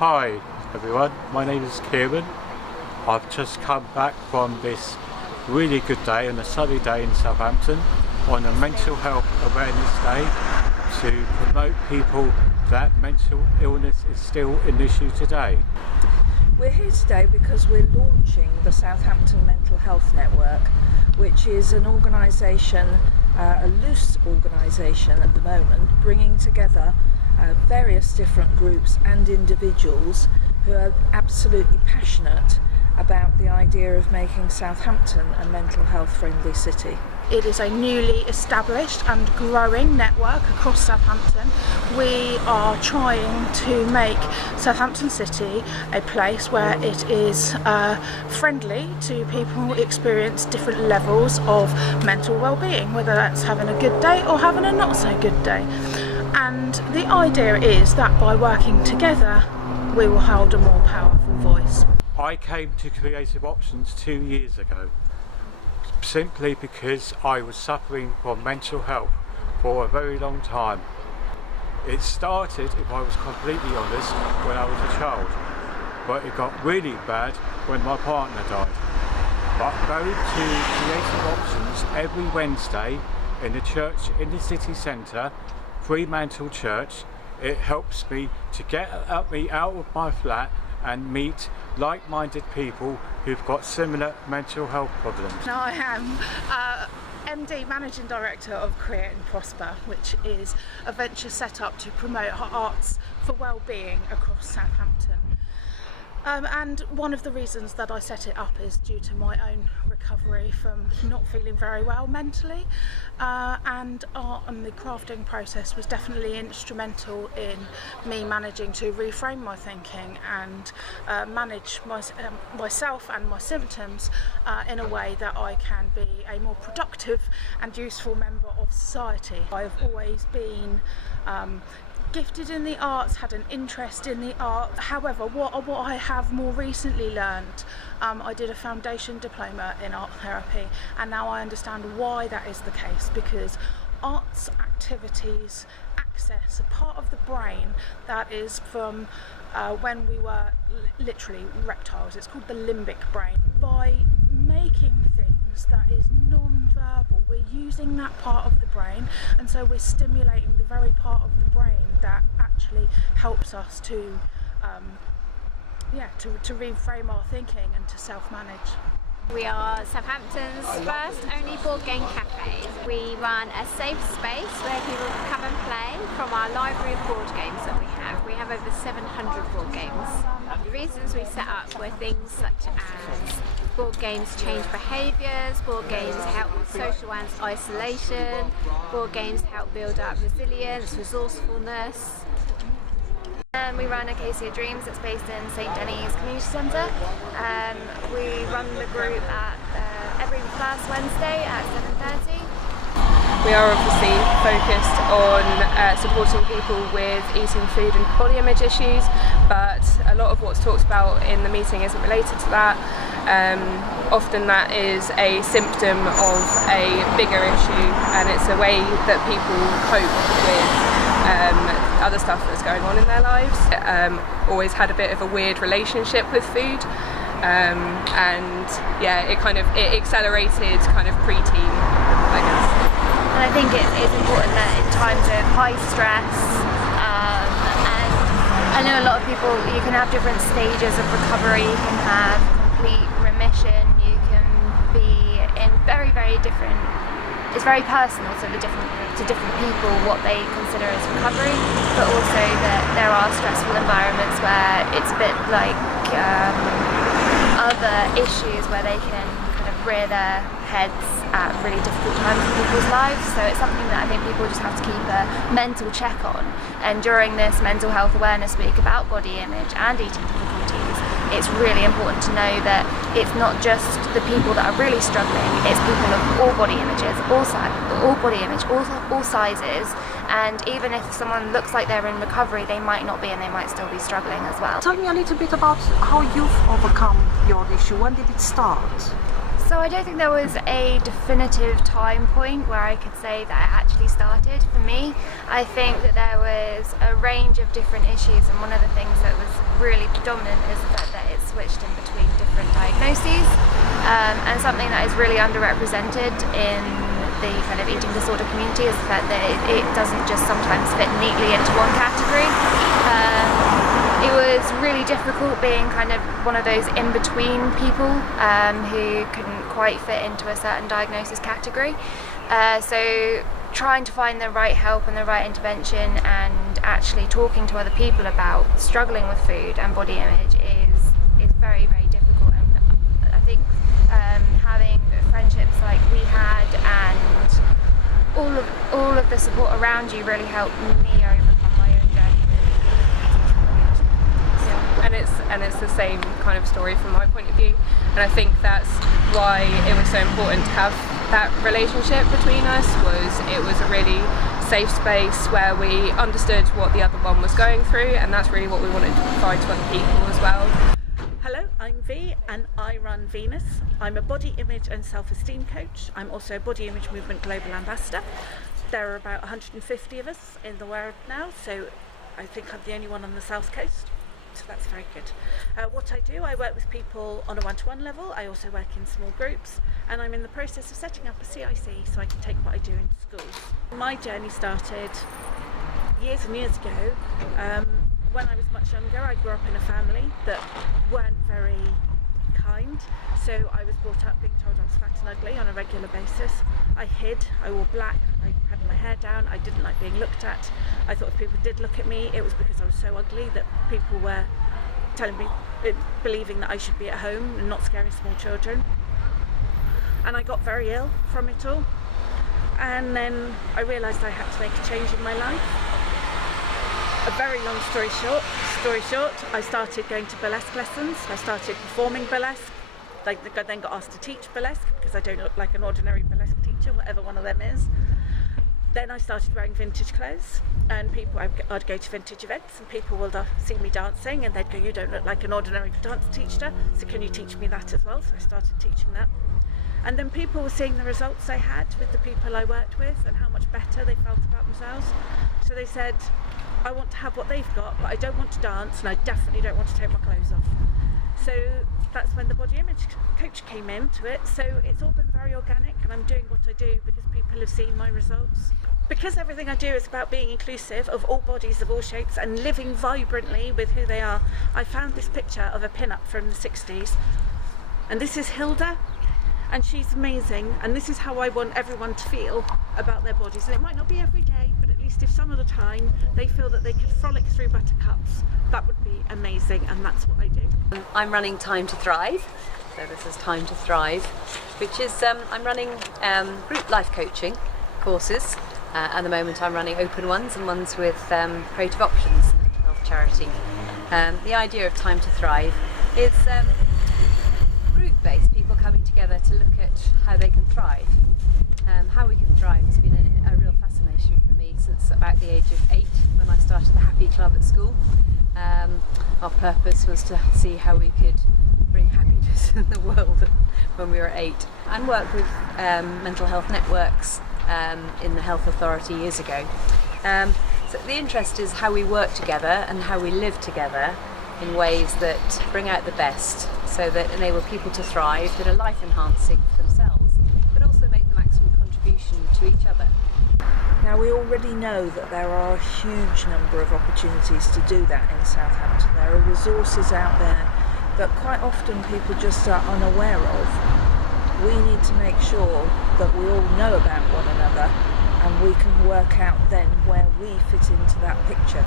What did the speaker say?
Hi everyone, my name is Kieran. I've just come back from this really good day and a sunny day in Southampton on a mental health awareness day to promote people that mental illness is still an issue today. We're here today because we're launching the Southampton Mental Health Network, which is an organisation, a loose organisation at the moment, bringing together various different groups and individuals who are absolutely passionate about the idea of making Southampton a mental health friendly city. It is a newly established and growing network across Southampton. We are trying to make Southampton City a place where it is friendly to people who experience different levels of mental well-being, whether that's having a good day or having a not so good day. And the idea is that by working together, we will hold a more powerful voice. I came to Creative Options 2 years ago simply because I was suffering from mental health for a very long time. It started, if I was completely honest, when I was a child, but it got really bad when my partner died. But going to Creative Options every Wednesday in the church in the city centre, Fremantle Church, it helps me to get me out of my flat and meet like-minded people who've got similar mental health problems. Now I am MD, Managing Director of Create&Prosper, which is a venture set up to promote arts for well-being across Southampton. And one of the reasons that I set it up is due to my own recovery from not feeling very well mentally, and art and the crafting process was definitely instrumental in me managing to reframe my thinking and manage myself and my symptoms in a way that I can be a more productive and useful member of society. I've always been gifted in the arts, had an interest in the arts. However, what I have more recently learned, I did a foundation diploma in art therapy, and now I understand why that is the case, because arts activities access a part of the brain that is from when we were literally reptiles. It's called the limbic brain. By making things that is non-verbal, we're using that part of the brain, and so we're stimulating the very part of the brain that actually helps us to reframe our thinking and to self-manage. We are Southampton's first only board game cafe. We run a safe space where people can come and play from our library of board games that we have. We have over 700 board games. The reasons we set up were things such as board games change behaviours, board games help with social isolation, board games help build up resilience, resourcefulness. We run Acacia Dreams, it's based in St Denis Community Centre. We run the group at every first Wednesday at 7:30. We are obviously focused on supporting people with eating, food and body image issues, but a lot of what's talked about in the meeting isn't related to that. Often that is a symptom of a bigger issue, and it's a way that people cope with other stuff that's going on in their lives. Always had a bit of a weird relationship with food, and yeah, it accelerated kind of pre-teen, I guess. And I think it's important that in times of high stress, and I know a lot of people, you can have different stages of recovery. You can have complete remission, you can be in very, very different, it's very personal to different people what they consider as recovery, but also that there are stressful environments where it's a bit like other issues where they can kind of rear their heads at really difficult times in people's lives. So it's something that I think people just have to keep a mental check on. And during this Mental Health Awareness Week about body image and eating difficulties, it's really important to know that it's not just the people that are really struggling, it's people of all body images, all sizes, and even if someone looks like they're in recovery, they might not be, and they might still be struggling as well. Tell me a little bit about how you've overcome your issue. When did it start? So I don't think there was a definitive time point where I could say that it actually started for me. I think that there was a range of different issues, and one of the things that was really predominant is the fact that it switched in between different diagnoses, and something that is really underrepresented in the kind of eating disorder community is the fact that it doesn't just sometimes fit neatly into one category. It was really difficult being kind of one of those in-between people who couldn't quite fit into a certain diagnosis category. So trying to find the right help and the right intervention and actually talking to other people about struggling with food and body image is very, very difficult. And I think having friendships like we had and all of the support around you really helped me overcome my own journey. And it's the same kind of story from my point of view, and I think that's why it was so important to have that relationship between us. It was a really safe space where we understood what the other one was going through, and that's really what we wanted to provide to other people as well. Hello, I'm V and I run Venus. I'm a body image and self-esteem coach. I'm also a Body Image Movement Global Ambassador. There are about 150 of us in the world now, so I think I'm the only one on the South Coast. So that's very good. What I do, I work with people on a one-to-one level. I also work in small groups, and I'm in the process of setting up a CIC so I can take what I do into schools. My journey started years and years ago. When I was much younger, I grew up in a family that weren't very kind, so I was brought up being told I was fat and ugly on a regular basis. I hid, I wore black, I had my hair down, I didn't like being looked at. I thought if people did look at me, it was because I was so ugly that people were telling me, believing that I should be at home and not scaring small children. And I got very ill from it all. And then I realised I had to make a change in my life. A very long story short, I started going to burlesque lessons. I started performing burlesque. I then got asked to teach burlesque because I don't look like an ordinary burlesque teacher, whatever one of them is. Then I started wearing vintage clothes, and I'd go to vintage events and people would see me dancing and they'd go, "You don't look like an ordinary dance teacher, so can you teach me that as well?" So I started teaching that. And then people were seeing the results I had with the people I worked with and how much better they felt about themselves. So they said, "I want to have what they've got, but I don't want to dance, and I definitely don't want to take my clothes off." So that's when the body image coach came into it. So it's all been very organic, and I'm doing what I do because people have seen my results. Because everything I do is about being inclusive of all bodies, of all shapes, and living vibrantly with who they are, I found this picture of a pin-up from the 60s. And this is Hilda, and she's amazing, and this is how I want everyone to feel about their bodies. And it might not be every day, but at least if some of the time they feel that they could frolic through buttercups, that would be amazing, and that's what I do. I'm running Time to Thrive, so this is Time to Thrive, which is, I'm running group life coaching courses. At the moment I'm running open ones and ones with Creative Options, mental health charity. The idea of Time to Thrive is group-based, people coming together to look at how they can thrive. How we can thrive has been a real fascination for me since about the age of 8 when I started the Happy Club at school. Our purpose was to see how we could bring happiness in the world when we were 8, and work with mental health networks in the health authority years ago. So the interest is how we work together and how we live together in ways that bring out the best, so that enable people to thrive, that are life enhancing for themselves, but also make the maximum contribution to each other. Now, we already know that there are a huge number of opportunities to do that in Southampton. There are resources out there that quite often people just are unaware of. We need to make sure that we all know about one another, and we can work out then where we fit into that picture.